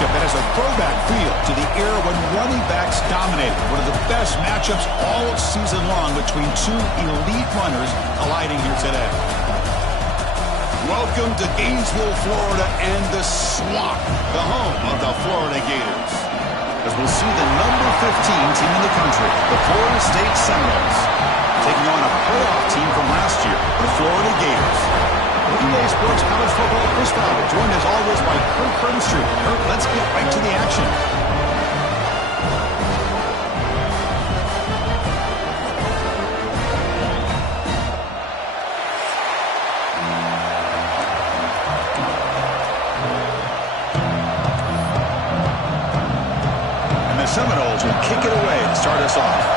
matchup that has a throwback feel to the era when running backs dominated. One of the best matchups all season long between two elite runners colliding here today. Welcome to Gainesville, Florida, and the Swamp, the home of the Florida Gators. As we'll see the number 15 team in the country, the Florida State Seminoles, taking on a playoff team from last year, the Florida Gators. Relay Sports College Football, Chris Fowler, joined as always by Kirk Crudenstreet. Kirk, let's get right to the action. And the Seminoles will kick it away to start us off.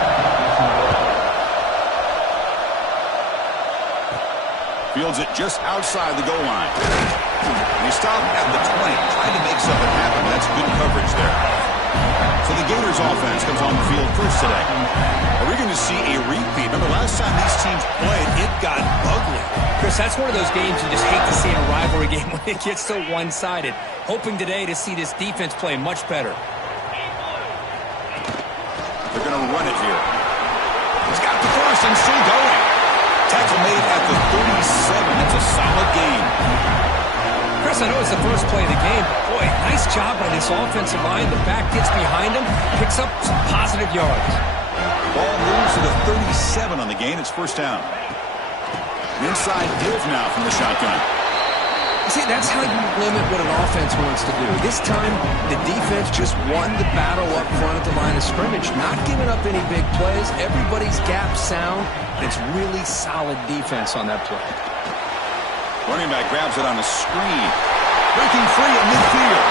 Fields it just outside the goal line. And he stopped at the 20, trying to make something happen. That's good coverage there. So the Gators offense comes on the field first today. Are we going to see a repeat? Remember last time these teams played, it got ugly. Chris, that's one of those games you just hate to see in a rivalry game when it gets so one-sided. Hoping today to see this defense play much better. They're going to run it here. He's got the first and still going. Tackle made at the 37. That's a solid game. Chris, I know it's the first play of the game, but boy, nice job by this offensive line. The back gets behind him, picks up some positive yards. Ball moves to the 37 on the gain. It's first down. Inside give now from the shotgun. See, that's how you limit what an offense wants to do. This time, the defense just won the battle up front at the line of scrimmage, not giving up any big plays. Everybody's gap sound. It's really solid defense on that play. Running back grabs it on a screen. Breaking free at midfield.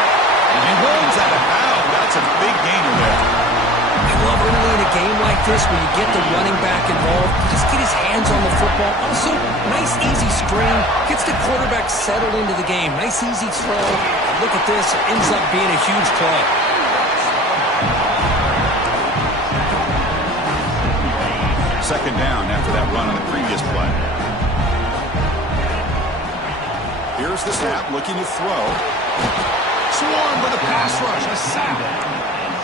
And he runs out of bounds. That's a big gainer there. I love early in a game like this when you get the running back involved. Just get his hands on the football. Also, nice easy screen. Gets the quarterback settled into the game. Nice easy throw. And look at this. It ends up being a huge play. Second down after that run on the previous play. Here's the snap, looking to throw. Swarmed by the pass rush. A sack.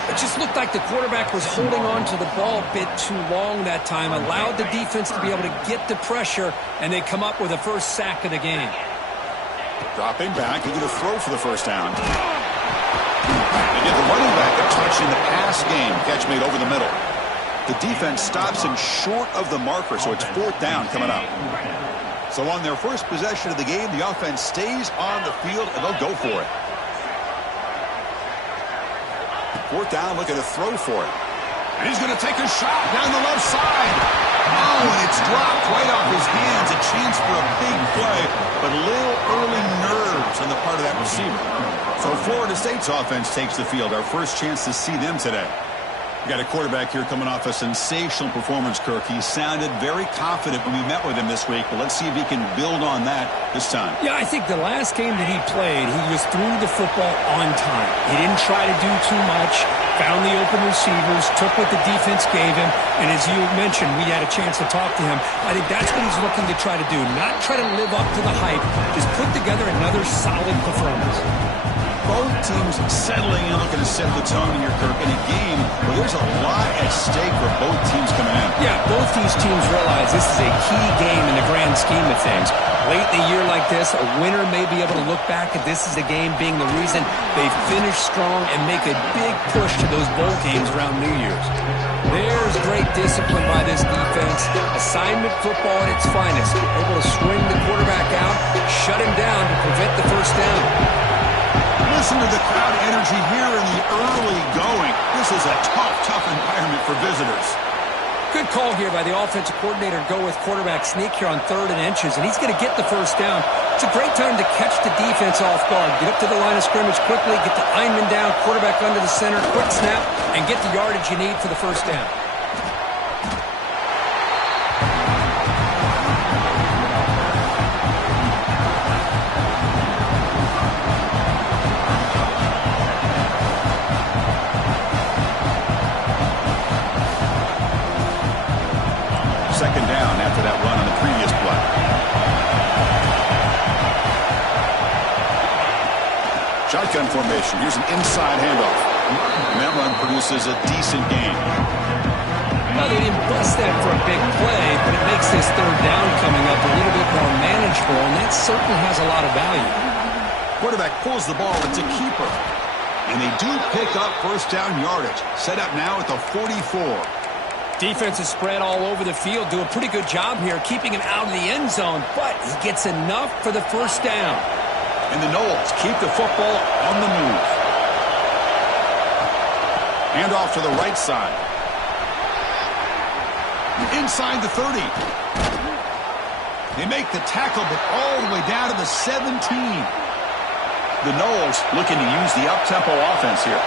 It just looked like the quarterback was holding on to the ball a bit too long that time. Allowed the defense to be able to get the pressure, and they come up with the first sack of the game. Dropping back, looking to throw for the first down. They get the running back a touch in the pass game. Catch made over the middle. The defense stops him short of the marker, so it's fourth down coming up. So on their first possession of the game, the offense stays on the field, and they'll go for it. Fourth down, looking to throw for it. And he's going to take a shot down the left side. Oh, and it's dropped right off his hands. A chance for a big play, but a little early nerves on the part of that receiver. So Florida State's offense takes the field. Our first chance to see them today. We got a quarterback here coming off a sensational performance, Kirk. He sounded very confident when we met with him this week, but let's see if he can build on that this time. Yeah, I think the last game that he played, he just threw the football on time. He didn't try to do too much, found the open receivers, took what the defense gave him, and as you mentioned, we had a chance to talk to him. I think that's what he's looking to try to do, not try to live up to the hype, just put together another solid performance. Both teams settling in, looking to set the tone here, Kirk, in a game where there's a lot at stake for both teams coming in. Yeah, both these teams realize this is a key game in the grand scheme of things. Late in a year like this, a winner may be able to look back at this as a game being the reason they finish strong and make a big push to those bowl games around New Year's. There's great discipline by this defense. Assignment football at its finest. Able to swing the quarterback out, shut him down to prevent the first down. Listen to the crowd energy here in the early going. This is a tough environment for visitors. Good call here by the offensive coordinator to go with quarterback sneak here on 3rd and inches, and he's going to get the first down. It's a great time to catch the defense off guard. Get up to the line of scrimmage quickly, get the lineman down, quarterback under the center, quick snap, and get the yardage you need for the first down. Second down after that run on the previous play. Shotgun formation. Here's an inside handoff. And that run produces a decent gain. Well, they didn't bust that for a big play, but it makes this third down coming up a little bit more manageable, and that certainly has a lot of value. Quarterback pulls the ball. It's a keeper. And they do pick up first down yardage. Set up now at the 44. Defense is spread all over the field. Do a pretty good job here keeping him out of the end zone, but he gets enough for the first down. And the Knowles keep the football on the move. Hand off to the right side. Inside the 30. They make the tackle, but all the way down to the 17. The Knowles looking to use the up-tempo offense here.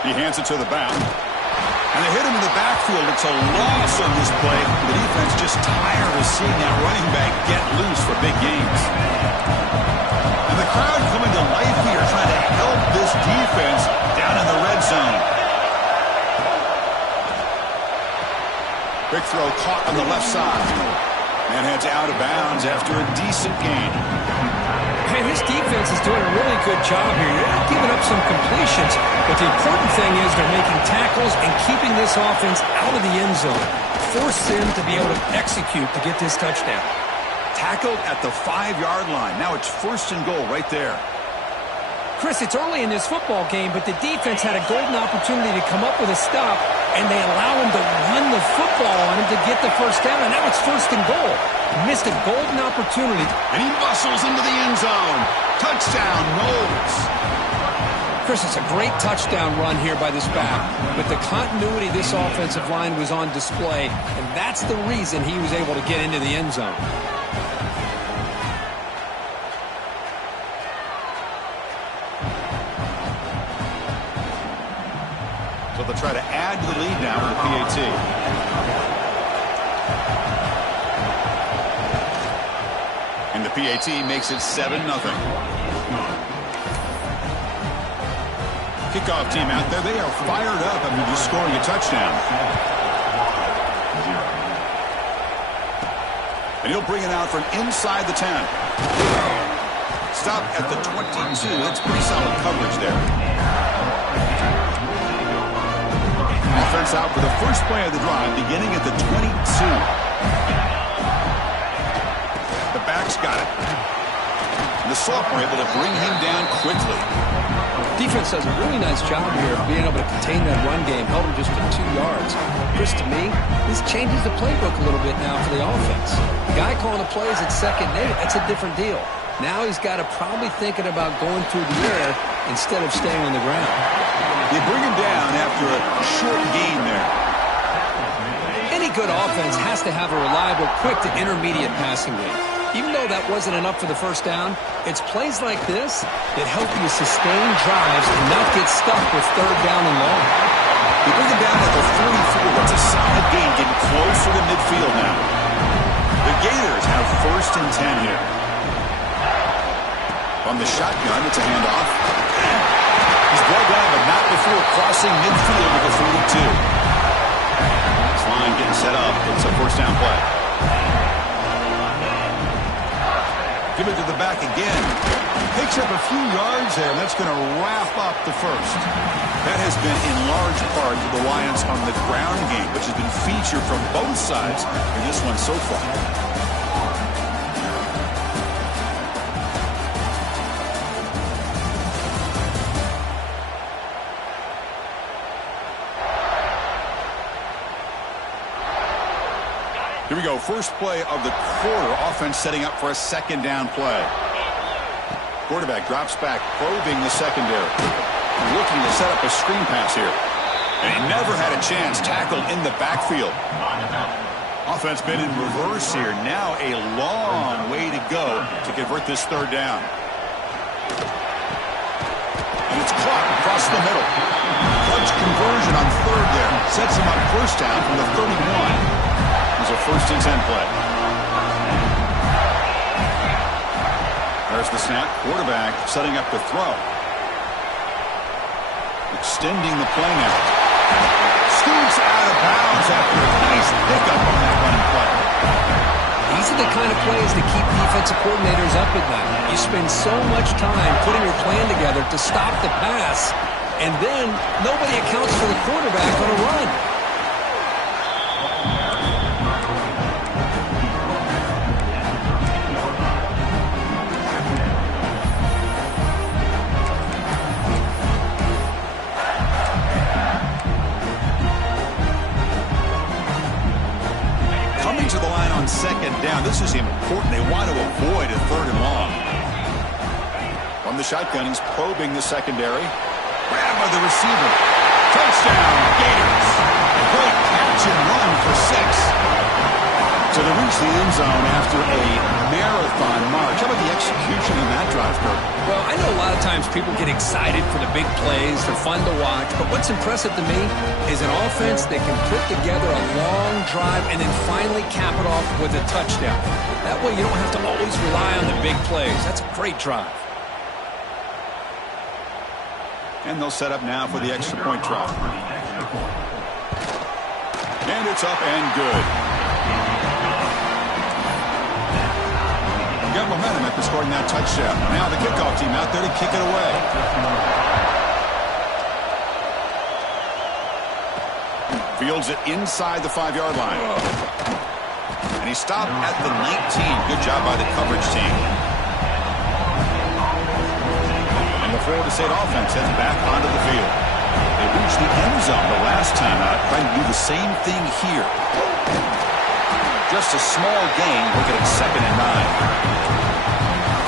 He hands it to the back. And they hit him in the backfield. It's a loss on this play. The defense just tired of seeing that running back get loose for big gains. And the crowd coming to life here trying to help this defense down in the red zone. Quick throw caught on the left side. And heads out of bounds after a decent gain. Hey, this defense is doing a really good job here. You're not giving up some completions, but the important thing is they're making tackles and keeping this offense out of the end zone. Force them to be able to execute to get this touchdown. Tackled at the 5-yard line. Now it's first and goal right there. Chris, it's early in this football game, but the defense had a golden opportunity to come up with a stop, and they allow him to run the football on him to get the first down, and now it's first and goal. Missed a golden opportunity. And he muscles into the end zone. Touchdown, Knowles. Chris, it's a great touchdown run here by this back, but the continuity of this offensive line was on display, and that's the reason he was able to get into the end zone. So they'll try to add to the lead now with the PAT. And the PAT makes it 7-0. Kickoff team out there, they are fired up after just scoring a touchdown. And he'll bring it out from inside the 10. Stop at the 22. That's pretty solid coverage there. Defense out for the first play of the drive, beginning at the 22. The backs got it. And the sophomore able to bring him down quickly. Defense does a really nice job here of being able to contain that run game. Held him just to 2 yards. Chris, to me, this changes the playbook a little bit now for the offense. The guy calling the plays at 2nd and 8, that's a different deal. Now he's got to probably thinking about going through the air instead of staying on the ground. They bring him down after a short gain there. Any good offense has to have a reliable, quick to intermediate passing game. Even though that wasn't enough for the first down, it's plays like this that help you sustain drives and not get stuck with 3rd down and long. They bring him down at the 44. That's a solid gain, getting closer to midfield now. The Gators have 1st and 10 here. On the shotgun, it's a handoff. He's well down, but not before crossing midfield at the 42. This line getting set up. It's a first down play. Give it to the back again. Picks up a few yards there, and that's going to wrap up the first. That has been in large part the reliance on the ground game, which has been featured from both sides in this one so far. Here we go, first play of the quarter. Offense setting up for a 2nd down play. Quarterback drops back, probing the secondary. Looking to set up a screen pass here. And he never had a chance. Tackled in the backfield. Offense been in reverse here. Now a long way to go to convert this 3rd down. And it's caught across the middle. Clutch conversion on 3rd there. Sets him up first down from the 31. It's a 1st and 10 play. There's the snap. Quarterback setting up to throw. Extending the play now. Scoots out of bounds after a nice pickup on that running play. These are the kind of plays that keep defensive coordinators up at night. You spend so much time putting your plan together to stop the pass, and then nobody accounts for the quarterback on a run. Second down. This is important. They want to avoid a 3rd and long. From the shotgun, he's probing the secondary. Grab by the receiver. Touchdown, Gators. A great catch and run for 6. So they reach the end zone after a marathon march. How about the execution in that drive, Kirk? Well, I know a lot of times people get excited for the big plays. They're fun to watch. But what's impressive to me is an offense that can put together a long drive and then finally cap it off with a touchdown. That way you don't have to always rely on the big plays. That's a great drive. And they'll set up now for the extra point try. And it's up and good. Got momentum after scoring that touchdown. Now the kickoff team out there to kick it away. Fields it inside the 5-yard line. And he stopped at the 19. Good job by the coverage team. And the Florida State offense heads back onto the field. They reached the end zone the last time out, trying to do the same thing here. Just a small gain. Look at it, 2nd and 9.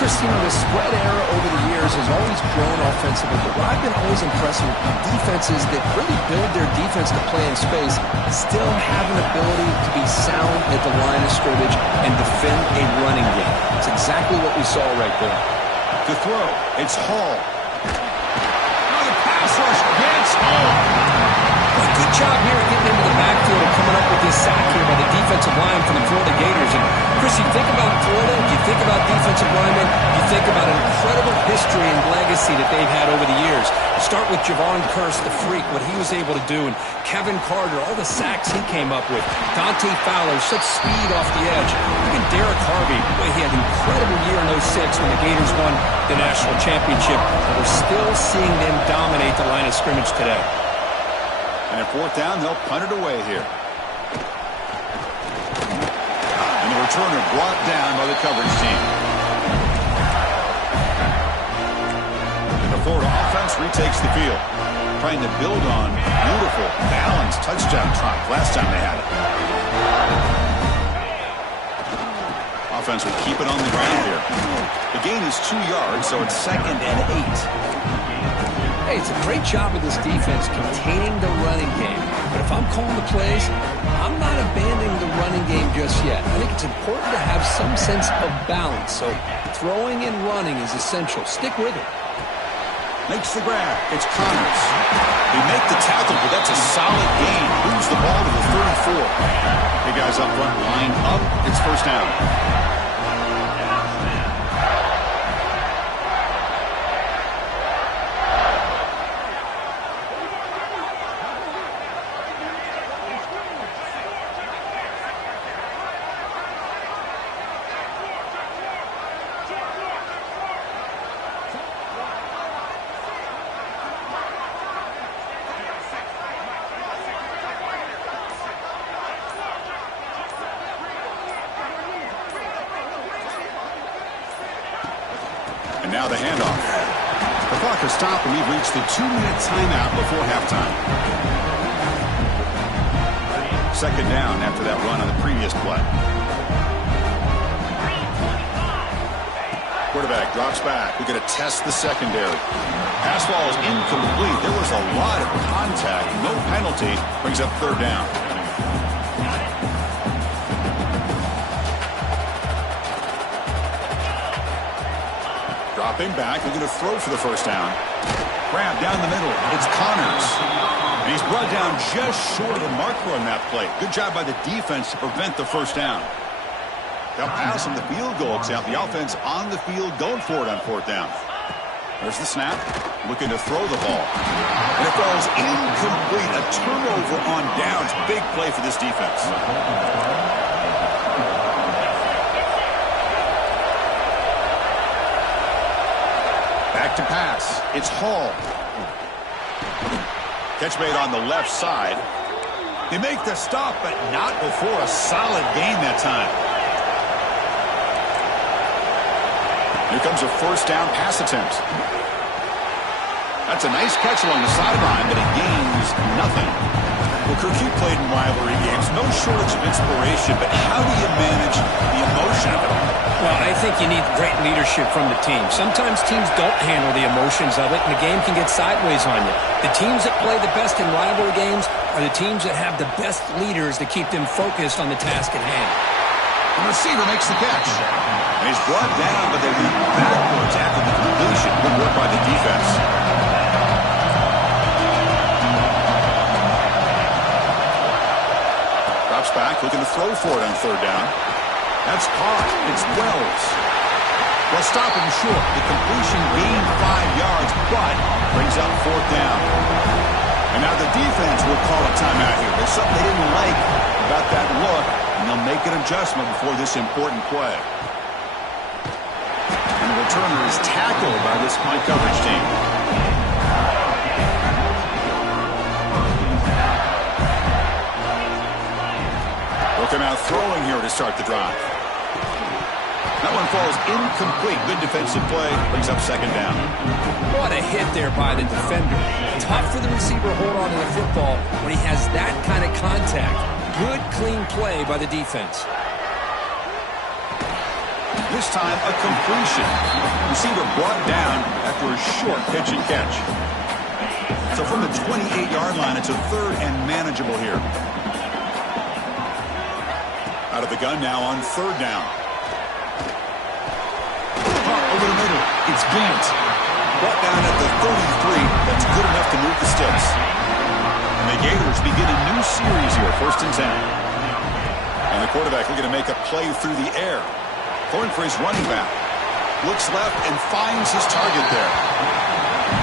Christine, the spread era over the years has always grown offensively, but what I've been always impressed with defenses that really build their defense to play in space still have an ability to be sound at the line of scrimmage and defend a running game. It's exactly what we saw right there. To throw, it's Hall. Oh, the pass rush gets Hall. Good job here getting into the backfield and coming up with this sack here by the defensive line for the Florida Gators. And Chris, you think about Florida, you think about defensive linemen, you think about an incredible history and legacy that they've had over the years. Start with Javon Kearse, the freak, what he was able to do, and Kevin Carter, all the sacks he came up with. Dante Fowler, such speed off the edge. Even Derek Harvey, boy, he had an incredible year in 06 when the Gators won the national championship. And we're still seeing them dominate the line of scrimmage today. And at 4th down, they'll punt it away here. And the returner brought down by the coverage team. And the Florida offense retakes the field, trying to build on beautiful, balanced touchdown drive last time they had it. Offense will keep it on the ground here. The gain is 2 yards, so it's 2nd and 8. Hey, it's a great job of this defense containing the running game. But if I'm calling the plays, I'm not abandoning the running game just yet. I think it's important to have some sense of balance. So throwing and running is essential. Stick with it. Makes the grab. It's Connors. They make the tackle, but that's a solid gain. Moves the ball to the 34. Hey, guys up front, line up. It's 1st down. Now the handoff. The clock has stopped, and we've reached the 2-minute timeout before halftime. 2nd down after that run on the previous play. Quarterback drops back. We're going to test the secondary. Pass ball is incomplete. There was a lot of contact. No penalty. Brings up 3rd down. Dropping back, we're going to throw for the 1st down. Grab down the middle. It's Connors. And he's brought down just short of the marker on that play. Good job by the defense to prevent the 1st down. They'll pass on the field goal attempt. The offense on the field going for it on fourth down. There's the snap. Looking to throw the ball. And it falls incomplete. A turnover on downs. Big play for this defense. Back to pass. It's Hall. Catch made on the left side. They make the stop, but not before a solid gain that time. Here comes a first down pass attempt. That's a nice catch along the sideline, but it gains nothing. Well, Kirk, you played in rivalry games. No shortage of inspiration, but how do you manage the emotion of it all? Well, I think you need great leadership from the team. Sometimes teams don't handle the emotions of it, and the game can get sideways on you. The teams that play the best in rivalry games are the teams that have the best leaders to keep them focused on the task at hand. The receiver makes the catch. And he's brought down, but they leap backwards after the completion. Good work by the defense. Drops back, looking to throw for it on third down. That's caught. It's Wells. Well, stop him short. The completion gained 5 yards, but brings up fourth down. And now the defense will call a timeout here. There's something they didn't like about that look, and they'll make an adjustment before this important play. And the returner is tackled by this punt coverage team. Looking out throwing here to start the drive. That one falls incomplete. Good defensive play. Brings up second down. What a hit there by the defender. Tough for the receiver to hold on to the football when he has that kind of contact. Good, clean play by the defense. This time, a completion. Receiver brought down after a short pitch and catch. So from the 28-yard line, it's a third and manageable here. Out of the gun now on third down. Over the middle. It's Gant. Brought down at the 33. That's good enough to move the sticks. And the Gators begin a new series here, 1st and 10. And the quarterback looking to make a play through the air. Going for his running back. Looks left and finds his target there.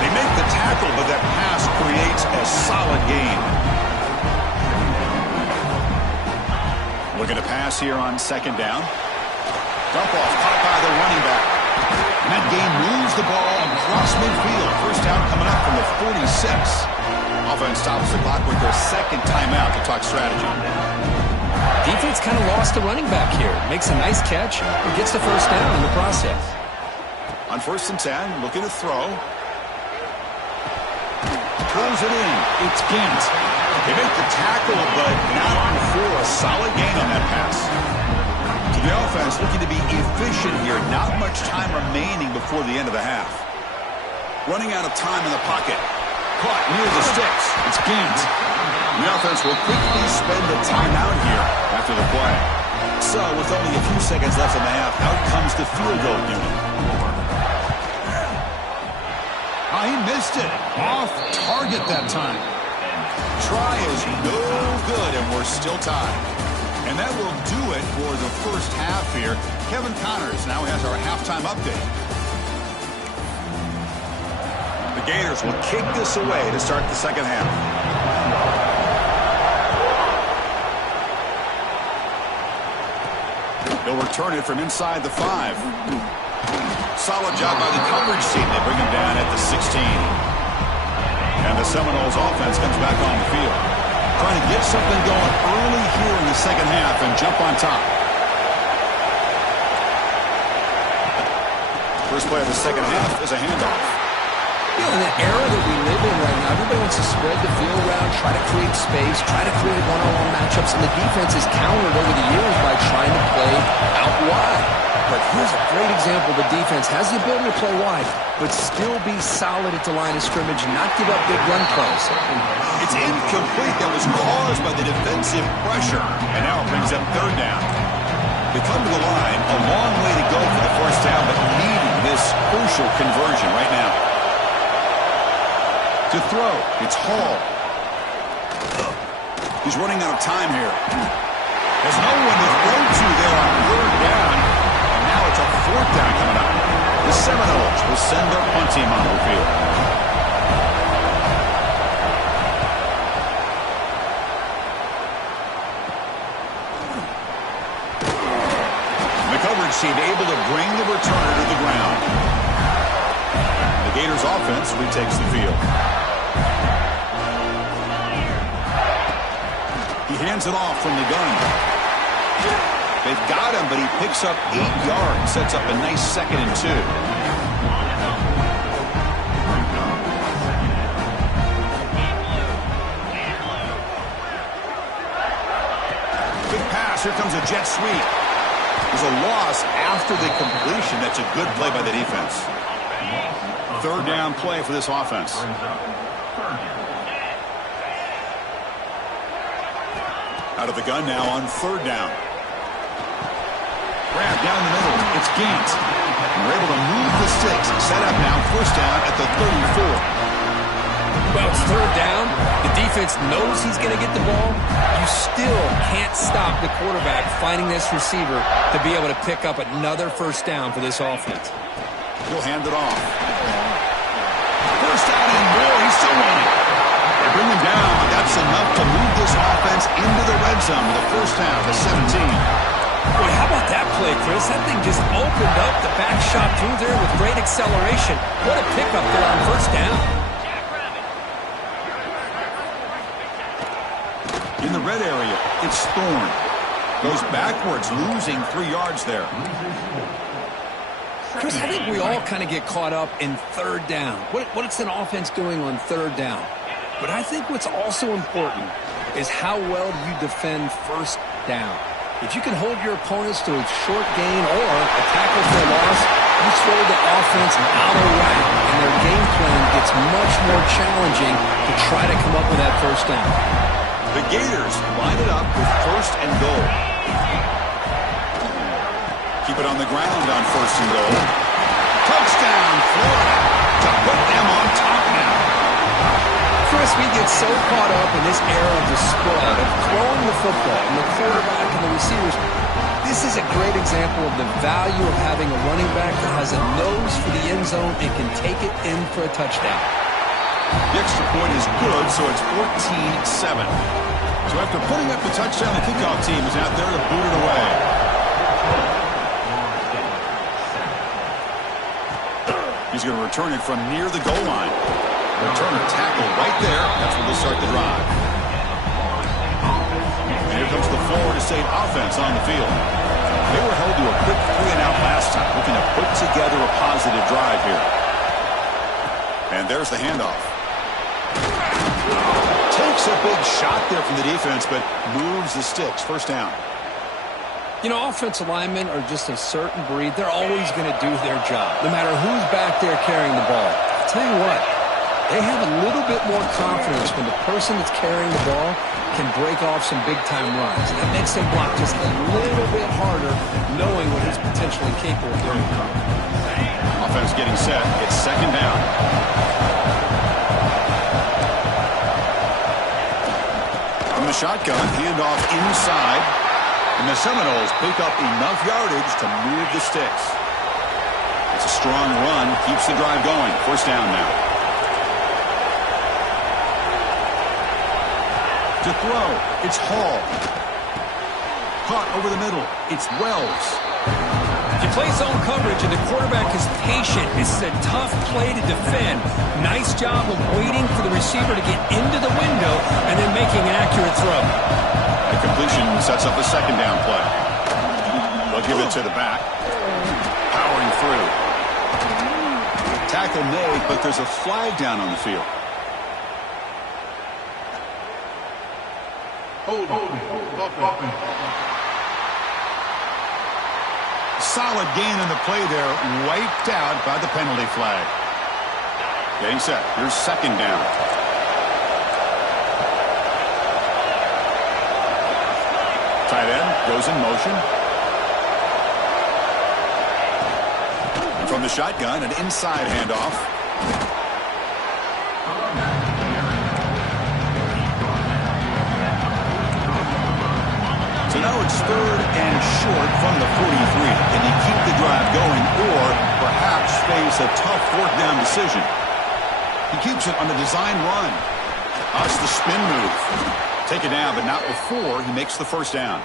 They make the tackle, but that pass creates a solid gain. Looking to pass here on second down. Dump off caught by the running back. And that game moves the ball across midfield. First down coming up from the 46. Offense stops the clock with their second timeout to talk strategy. Defense kind of lost the running back here. Makes a nice catch and gets the first down in the process. On 1st and 10, looking to throw. Throws it in. It's Gant. They make the tackle, but not before a solid gain on that pass. So the offense looking to be efficient here. Not much time remaining before the end of the half. Running out of time in the pocket. Caught near the sticks. It's Gant. The offense will quickly spend a timeout here after the play. So with only a few seconds left in the half, out comes the field goal unit. Oh, he missed it. Off target that time. Try is no good, and we're still tied. And that will do it for the first half here. Kevin Connors now has our halftime update. The Gators will kick this away to start the second half. They'll return it from inside the 5. Solid job by the coverage team. They bring him down at the 16. And the Seminoles offense comes back on the field. Trying to get something going early here in the second half and jump on top. First play of the second half is a handoff. You know, in the era that we live in right now, everybody wants to spread the field around, try to create space, try to create one-on-one matchups, and the defense is countered over the years by trying to play out wide. But here's a great example. The defense has the ability to play wide, but still be solid at the line of scrimmage and not give up big run plays. It's incomplete. That was caused by the defensive pressure. And now it brings up third down. They come to the line. A long way to go for the first down, but needing this crucial conversion right now. To throw, it's Hall. He's running out of time here. There's no one to throw to there on third down. It's a fourth down coming up. The Seminoles will send their punt team onto the field. The coverage team able to bring the returner to the ground. The Gators offense retakes the field. He hands it off from the gun. They've got him, but he picks up 8 yards, sets up a nice 2nd and 2. Big pass, here comes a jet sweep. There's a loss after the completion. That's a good play by the defense. 3rd down play for this offense. Out of the gun now on 3rd down. Grab down the middle. It's Gant. And we're able to move the sticks. Set up now. 1st down at the 34. Well, it's 3rd down. The defense knows he's going to get the ball. You still can't stop the quarterback finding this receiver to be able to pick up another 1st down for this offense. He'll hand it off. 1st down and more. He's still running. They bring him down. That's enough to move this offense into the red zone with a 1st down to 17. Boy, how about that play, Chris? That thing just opened up. The back shot through there with great acceleration. What a pickup there on 1st down. In the red area, it's Thorne. Goes backwards, losing 3 yards there. Chris, I think we all kind of get caught up in 3rd down. What's an offense doing on 3rd down? But I think what's also important is how well you defend 1st down. If you can hold your opponents to a short gain or a tackle for a loss, you throw the offense out of whack, and their game plan gets much more challenging to try to come up with that 1st down. The Gators line it up with 1st and goal. Keep it on the ground on 1st and goal. Touchdown, Florida, to put them on top now. Chris, we get so caught up in this era of the spread, of throwing the football, and the quarterback and the receivers. This is a great example of the value of having a running back that has a nose for the end zone and can take it in for a touchdown. The extra point is good, so it's 14-7. So after putting up the touchdown, the kickoff team is out there to boot it away. He's going to return it from near the goal line. Returner tackle right there. That's where they'll start the drive. And here comes the Florida State offense on the field. They were held to a quick 3-and-out last time, looking to put together a positive drive here. And there's the handoff. Takes a big shot there from the defense, but moves the sticks. 1st down. You know, offensive linemen are just a certain breed. They're always going to do their job, no matter who's back there carrying the ball. I'll tell you what, they have a little bit more confidence when the person that's carrying the ball can break off some big-time runs. That makes them block just a little bit harder, knowing what he's potentially capable of doing. Offense getting set. It's 2nd down. From the shotgun, handoff inside. And the Seminoles pick up enough yardage to move the sticks. It's a strong run. Keeps the drive going. 1st down now. To throw, it's Hall. Caught over the middle, it's Wells. If you play zone coverage and the quarterback is patient, this is a tough play to defend. Nice job of waiting for the receiver to get into the window and then making an accurate throw. The completion sets up a 2nd down play. They'll give it to the back. Powering through. Tackle made, but there's a flag down on the field. Solid gain in the play there, wiped out by the penalty flag. Getting set. Here's 2nd down. Tight end goes in motion. And from the shotgun, an inside handoff. So now it's 3rd and short. short from the 43. Can he keep the drive going or perhaps face a tough fourth down decision? He keeps it on the design run. That's the spin move. Take it down, but not before he makes the first down.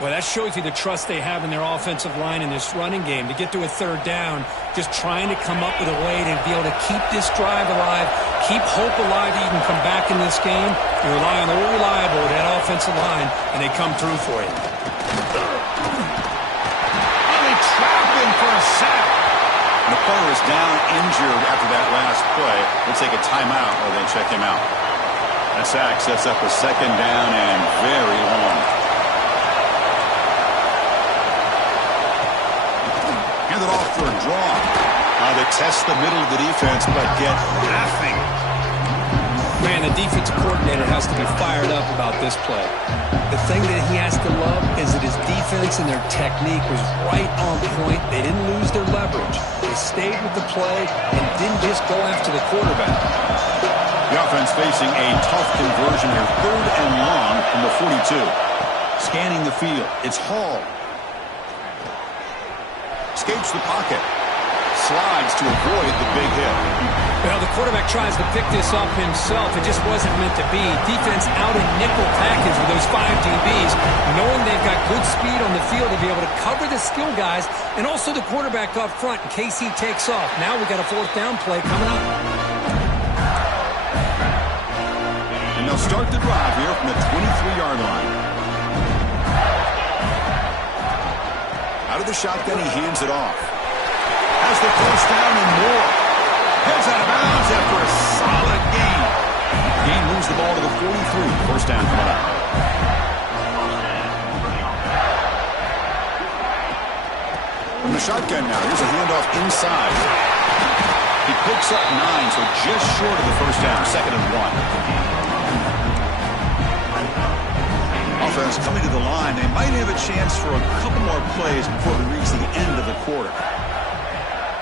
Well, that shows you the trust they have in their offensive line in this running game. To get to a third down, just trying to come up with a way to be able to keep this drive alive, keep hope alive that you can come back in this game. You rely on the reliable, that offensive line, and they come through for you. Oh, they trap him for a sack. The player is down injured after that last play. We'll take a timeout while they check him out. That sack sets up a second down and very long. Hand it off for a draw. They test the middle of the defense, but get nothing. Man, the defensive coordinator has to be fired up about this play. The thing that he has to love is that his defense and their technique was right on point. They didn't lose their leverage. They stayed with the play and didn't just go after the quarterback. The offense facing a tough conversion here. 3rd and long from the 42. Scanning the field. It's Hall. Escapes the pocket. Slides to avoid the big hit. Well, the quarterback tries to pick this up himself. It just wasn't meant to be. Defense out in nickel package with those 5 DBs, knowing they've got good speed on the field to be able to cover the skill guys and also the quarterback up front in case he takes off. Now we got a 4th down play coming up. And they'll start the drive here from the 23-yard line. Out of the shotgun, he hands it off. Has the first down and more. Heads out of bounds after a solid gain. He moves the ball to the 43. First down coming up. From the shotgun now, here's a handoff inside. He picks up 9, so just short of the first down. 2nd and 1. Offense coming to the line. They might have a chance for a couple more plays before we reach the end of the quarter.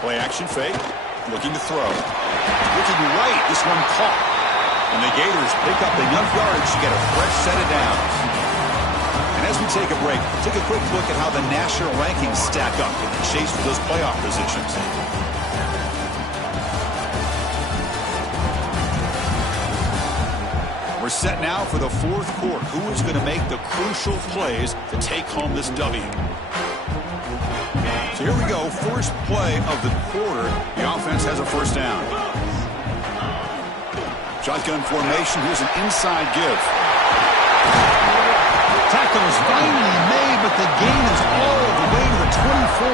Play action fake. Looking to throw. Looking right. This one caught. And the Gators pick up enough yardage to get a fresh set of downs. And as we take a break, take a quick look at how the national rankings stack up in the chase for those playoff positions. We're set now for the 4th quarter. Who is going to make the crucial plays to take home this W? So here we go. First play of the quarter. The offense has a first down. Shotgun formation. Here's an inside give. Tackle is finally made, but the gain is all the way to the 24.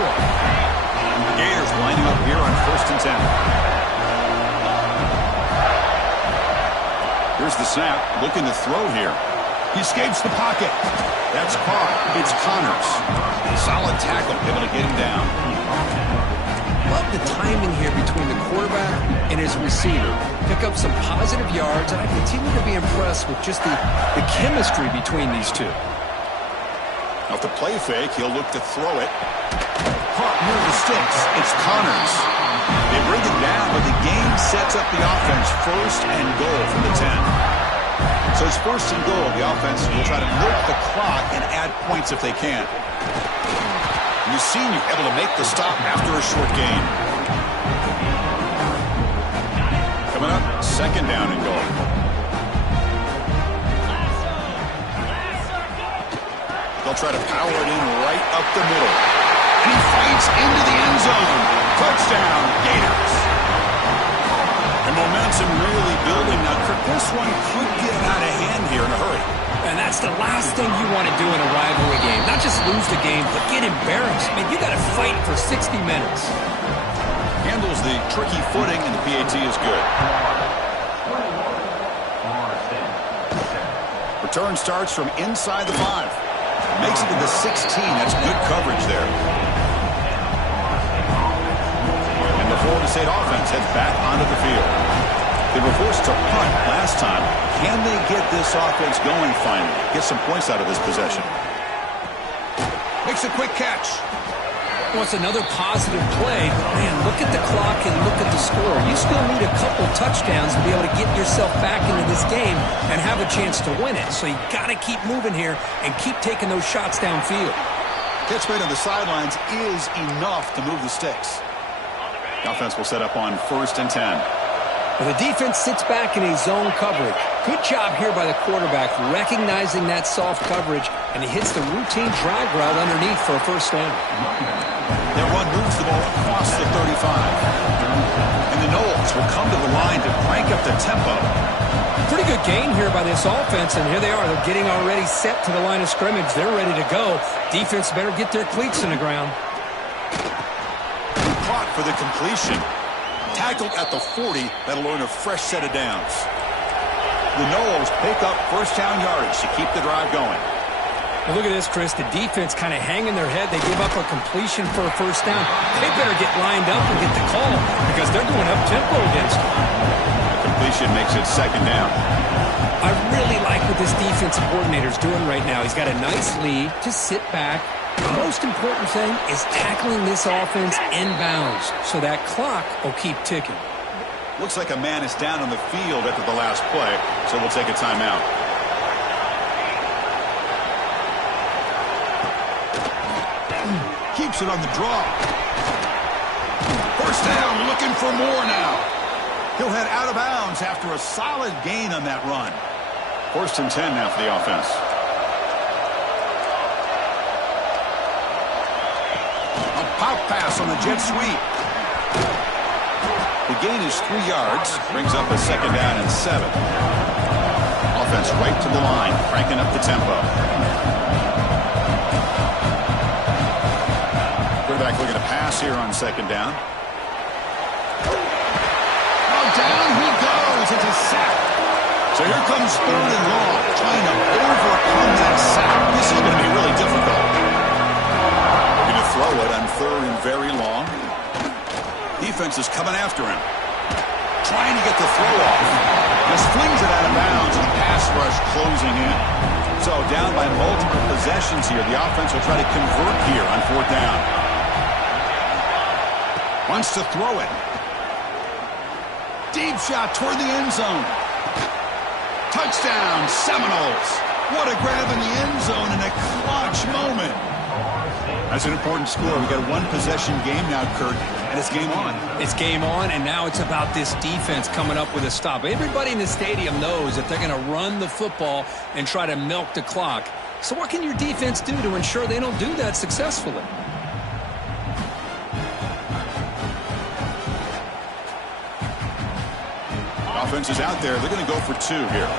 The Gators lining up here on 1st and 10. Here's the snap, looking to throw here. He escapes the pocket. That's caught. It's Connors. Solid tackle, able to get him down. Love the timing here between the quarterback and his receiver. Pick up some positive yards, and I continue to be impressed with just the chemistry between these two. Off the play fake, he'll look to throw it. Caught near the sticks. It's Connors. They bring him down, but the game sets up the offense 1st and goal from the 10. So it's 1st and goal. The offense will try to milk the clock and add points if they can. And you've seen you're able to make the stop after a short gain. Coming up, 2nd down and goal. They'll try to power it in right up the middle. And he fights into the end zone. Touchdown, Gators. And momentum really building. Now, Kirk, this one could get out of hand here in a hurry. And that's the last thing you want to do in a rivalry game. Not just lose the game, but get embarrassed. I mean, you got to fight for 60 minutes. Handles the tricky footing, and the PAT is good. Return starts from inside the 5. Makes it to the 16. That's good coverage there. And the Florida State offense heads back onto the field. They were forced to punt last time. Can they get this offense going finally? Get some points out of this possession. Makes a quick catch. Well, it's another positive play. Man, look at the clock and look at the score. You still need a couple touchdowns to be able to get yourself back into this game and have a chance to win it. So you got to keep moving here and keep taking those shots downfield. Catch made on the sidelines is enough to move the sticks. The offense will set up on 1st and 10. Well, the defense sits back in a zone coverage. Good job here by the quarterback recognizing that soft coverage, and he hits the routine drag route underneath for a first down. Their run moves the ball across the 35. And the Noles will come to the line to crank up the tempo. Pretty good gain here by this offense, and here they are. They're getting already set to the line of scrimmage. They're ready to go. Defense better get their cleats in the ground. Caught for the completion. Tackled at the 40. That'll earn a fresh set of downs. The Noles pick up first down yardage to keep the drive going. Well, look at this, Chris. The defense kind of hanging their head. They give up a completion for a first down. They better get lined up and get the call because they're going up-tempo against them. The completion makes it second down. I really like what this defensive coordinator's doing right now. He's got a nice lead to sit back. The most important thing is tackling this offense inbounds so that clock will keep ticking. Looks like a man is down on the field after the last play, so we'll take a timeout. Keeps it on the draw. First down, looking for more now. He'll head out of bounds after a solid gain on that run. 1st and 10 now for the offense. A pop pass on the jet sweep. The gain is 3 yards, brings up a second down and 7. Offense right to the line, cranking up the tempo. Quarterback looking to pass here on second down. Oh, down he goes. It's a sack. So here comes 3rd and long, trying to overcome that sack. This is going to be really difficult. They're going to throw it on 3rd and very long. Defense is coming after him. Trying to get the throw off. Just flings it out of bounds, and the pass rush closing in. So down by multiple possessions here. The offense will try to convert here on 4th down. Wants to throw it. Deep shot toward the end zone. Touchdown, Seminoles. What a grab in the end zone in a clutch moment. That's an important score. We've got a one-possession game now, Kurt, and it's game on. It's game on, and now it's about this defense coming up with a stop. Everybody in the stadium knows that they're going to run the football and try to milk the clock. So what can your defense do to ensure they don't do that successfully? Offense is out there. They're going to go for 2 here.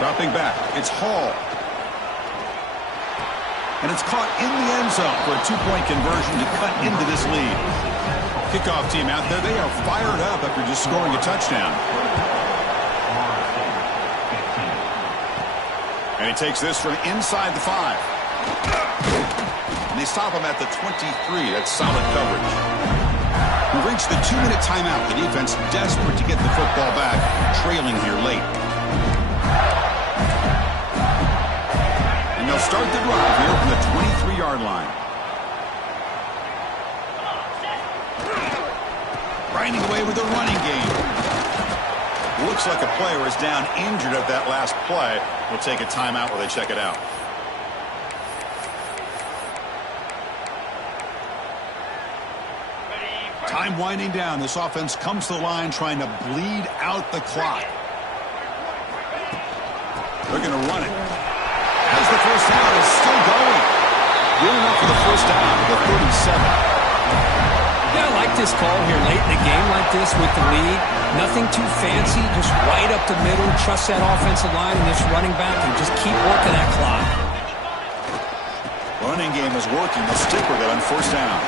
Dropping back. It's Hall. And it's caught in the end zone for a 2-point conversion to cut into this lead. Kickoff team out there. They are fired up after just scoring a touchdown. And he takes this from inside the 5. And they stop him at the 23. That's solid coverage. We've reached the 2-minute timeout. The defense desperate to get the football back, trailing here late. And they'll start the drive here from the 23-yard line. Grinding away with the running game. Looks like a player is down injured at that last play. We'll take a timeout while they check it out. Time winding down. This offense comes to the line trying to bleed out the clock. They're going to run it. As the first down is still going. Good enough for the first down to the 37. Yeah, I like this call here late in the game like this with the lead. Nothing too fancy, just right up the middle. Trust that offensive line and this running back and just keep working that clock. Running game is working. They'll stick with it on first down.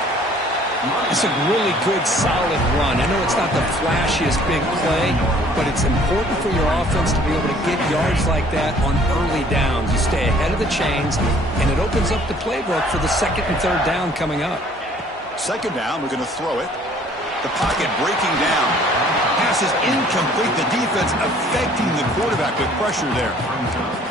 It's a really good, solid run. I know it's not the flashiest big play, but it's important for your offense to be able to get yards like that on early downs. You stay ahead of the chains, and it opens up the playbook for the 2nd and 3rd down coming up. Second down, we're going to throw it. The pocket breaking down. Pass is incomplete. The defense affecting the quarterback with pressure there.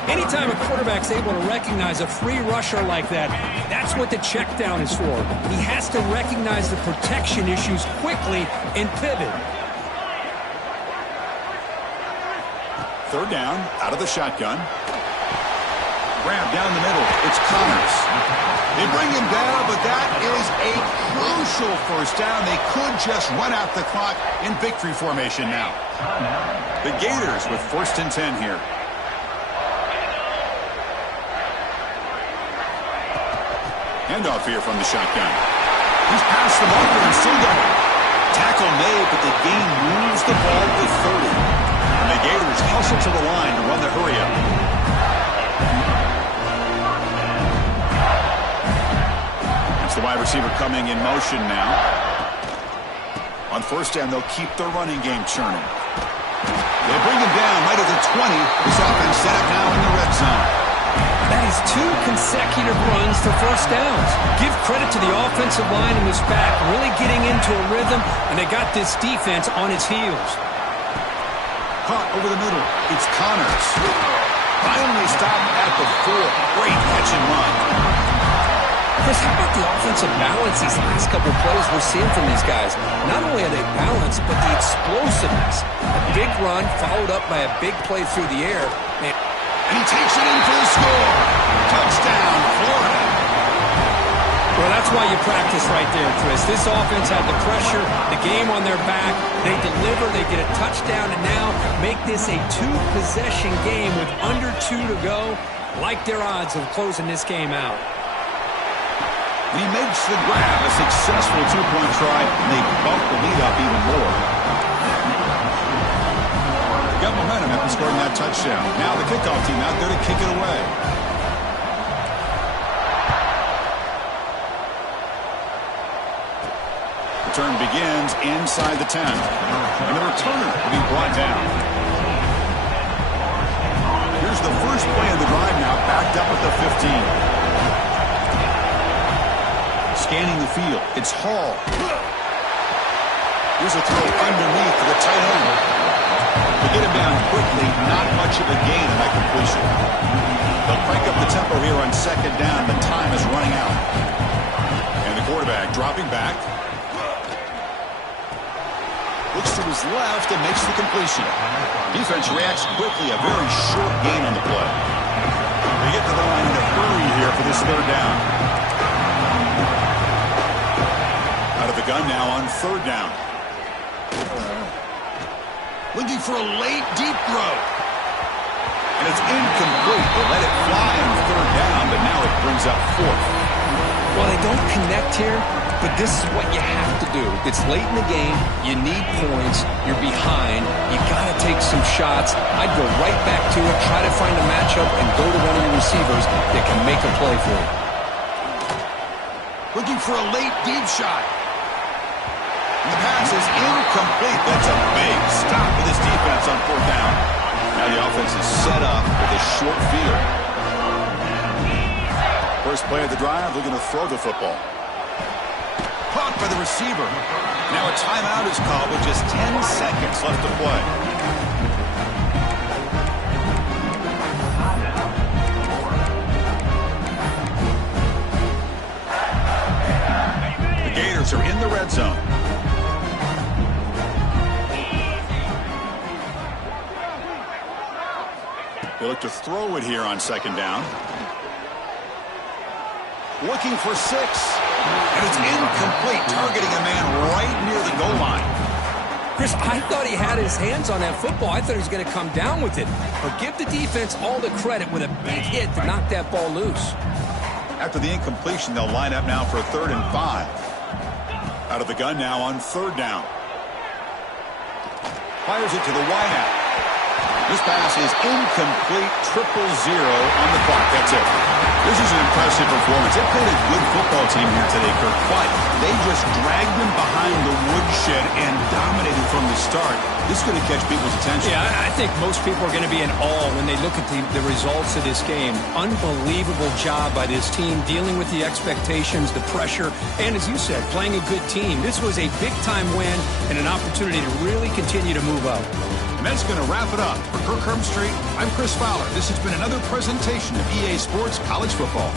Anytime a quarterback's able to recognize a free rusher like that, that's what the check down is for. He has to recognize the protection issues quickly and pivot. Third down, out of the shotgun. Grab down the middle. It's Connors. They bring him down, but that is a crucial first down. They could just run out the clock in victory formation now. The Gators with 1st and 10 here. Handoff here from the shotgun. He's past the marker and still going. Tackle made, but the gain moves the ball to 30. And the Gators hustle to the line to run the hurry-up. It's the wide receiver coming in motion now. On 1st down, they'll keep their running game churning. They bring him down right at the 20. This offense set up now in the red zone. That is 2 consecutive runs for 1st downs. Give credit to the offensive line in this back, really getting into a rhythm, and they got this defense on its heels. Caught over the middle. It's Connors. Finally stopped at the 4. Great catch and run. Chris, how about the offensive balance these last couple plays we're seeing from these guys? Not only are they balanced, but the explosiveness. A big run followed up by a big play through the air. And he takes it in for the score. Touchdown, Florida. Well, that's why you practice right there, Chris. This offense had the pressure, the game on their back. They deliver, they get a touchdown, and now make this a 2-possession game with under 2 to go. Like their odds of closing this game out. He makes the grab, a successful 2-point try, and they bump the lead up even more. Got momentum after scoring that touchdown. Now the kickoff team out there to kick it away. Return begins inside the 10. And the returner will be brought down. Here's the first play of the drive now, backed up at the 15. Scanning the field. It's Hall. Here's a throw underneath to the tight end. They get him down quickly, not much of a gain in that completion. They'll crank up the tempo here on 2nd down. The time is running out. And the quarterback dropping back. Looks to his left and makes the completion. Defense reacts quickly, a very short gain on the play. They get to the line in a hurry here for this 3rd down. Out of the gun now on 3rd down. Looking for a late, deep throw. And it's incomplete. They let it fly on 3rd down, but now it brings up 4th. Well, they don't connect here, but this is what you have to do. It's late in the game. You need points. You're behind. You got to take some shots. I'd go right back to it, try to find a matchup, and go to one of your receivers that can make a play for you. Looking for a late, deep shot. And the pass is incomplete. That's a big stop for this defense on 4th down. Now the offense is set up with a short field. First play of the drive, looking to throw the football. Caught by the receiver. Now a timeout is called with just 10 seconds left to play. The Gators are in the red zone. They look to throw it here on 2nd down. Looking for 6. And it's incomplete, targeting a man right near the goal line. Chris, I thought he had his hands on that football. I thought he was going to come down with it. But give the defense all the credit with a big hit to knock that ball loose. After the incompletion, they'll line up now for 3rd and 5. Out of the gun now on 3rd down. Fires it to the wideout. This pass is incomplete, 0-0 on the clock. That's it. This is an impressive performance. They played a good football team here today, Kirk, but they just dragged them behind the woodshed and dominated from the start. This is going to catch people's attention. Yeah, I think most people are going to be in awe when they look at the results of this game. Unbelievable job by this team, dealing with the expectations, the pressure, and as you said, playing a good team. This was a big-time win and an opportunity to really continue to move up. And that's going to wrap it up. For Kirk Herbstreit, I'm Chris Fowler. This has been another presentation of EA Sports College Football.